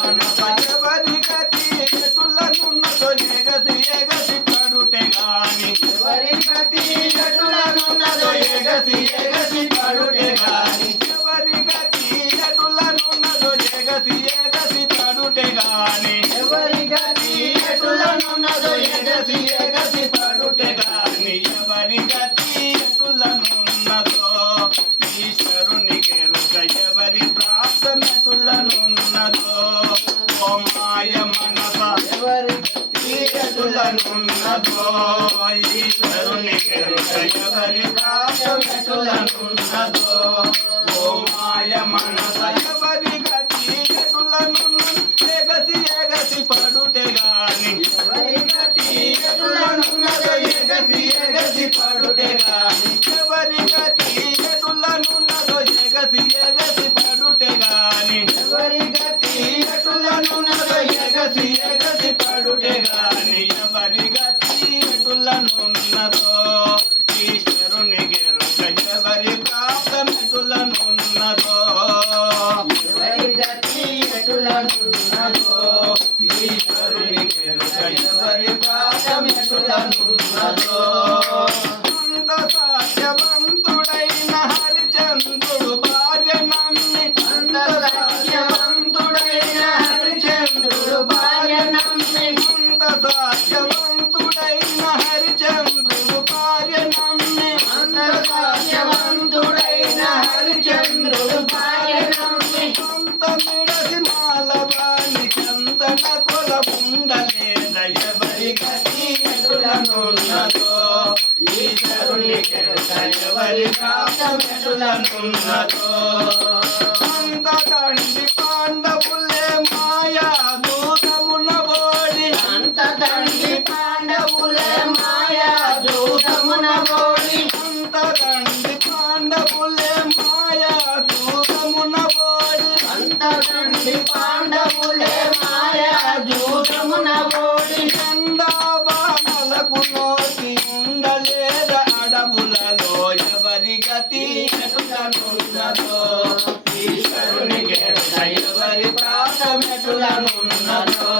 మనస ఎవరి గతి ఎటులనున్నదో ఎగసి ఎగసి పడుటే గాని ఎవరి గతి ఎటులనున్నదో ఎగసి ఎగసి పడుటే గాని ఎవరి గతి ఎటులనున్నదో ఎగసి ఎగసి పడుటే గాని ఎవరి గతి ఎటులనున్నదో ఎగసి ఎగసి పడుటే గాని ఎవరి గతి ఎటులనున్నదో ఈశ్వరునికి ఎరుక ఎవరి ప్రాప్తమెటులనున్నదో ఓ మాయ మనస ఎవరి గతి ఎటులనున్నదో ఈశ్వరునికి ఎరుక ఎవరి ప్రాప్తమెటులనున్నదో ఓ మాయ మనస ఎవరి గతి ఎటులనున్నదో ఎగసి ఎగసి పడుటే గాని ఎవరి గతి ఎటులనున్నదో ఎగసి ఎగసి పడుటే గాని ఎవరి గతి ఎటులనున్నదో ఎగసి ఎగసి పడుటే గాని ఎవరి గతి ఎటులనున్నదో ఎగసి ఎగసి పడుటే గాని ఎవరి గతి ఎటులనున్నదో ఈశ్వరునికి ఎరుక ఎవరి ప్రాప్తమెటులనున్నదో ఎవరి గతి ఎటులనున్నదో ఈశ్వరునికి ఎరుక ఎవరి ప్రాప్తమెటులనున్నదో అంత సత్యవంతుడైన హరిచంద్రుడు భార్య నమ్మి అంత సత్యవంతుడైన హరిచంద్రుడు భార్య నమ్మి అంత సత్యవంతుడైన హరిచంద్రుడు భార్య నమ్మి అంత సత్యవంతుడైన హరిచంద్రుడు భార్య నమ్మి అంత మిడసి మాలవానికంతట కొల ఉండలేద ఎవరి గతి ఎటులనున్నదో ఈశ్వరునికి ఎరుక ఎవరి ప్రాప్తమెటులనున్నదో అంత తండ్రి పాండవులే మాయా దూతమున ఓడి అంత తండ్రి పాండవులే మాయా దూతమున ఓడి అంత తండ్రి పాండవులే మాయా దూతమున ఓడి అంత తండ్రి పాండవులే మాయా దూతమున ఓడి చందాబాణలకు నోటి ఉండలేద అడవులలో ఎవరి గతి ఎటులనున్నదో ఈశ్వరునికి ఎరుక ఎవరి ప్రాప్తమెటులనున్నదో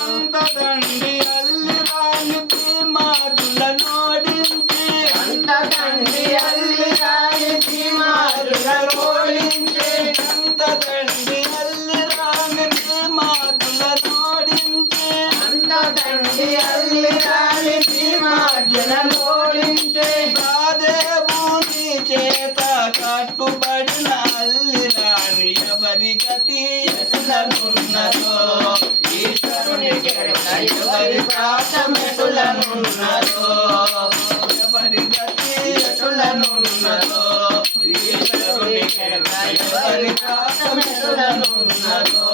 అంత తండ్రి అల్లి రాని భీమాదుల నోడించి అంత తండ్రి అల్లి రాని భీమారుల రోడించి అంత తండ్రి అల్లి రాని భీమాదుల నోడించి అంత తండ్రి అల్లి రాని భీమార్జున రోడించి రాదేవుని చేత కట్టుబడిన అల్లి రాని ఎవరి గతి ఎటులనున్నదో ఈశ్వరునికి ఎరుక ఎవరి ప్రాప్తమెటులనున్నదో ఎవరి గతి ఎటులనున్నదో ఈశ్వరునికి ఎరుక ఎవరి ప్రాప్తమెటులనున్నదో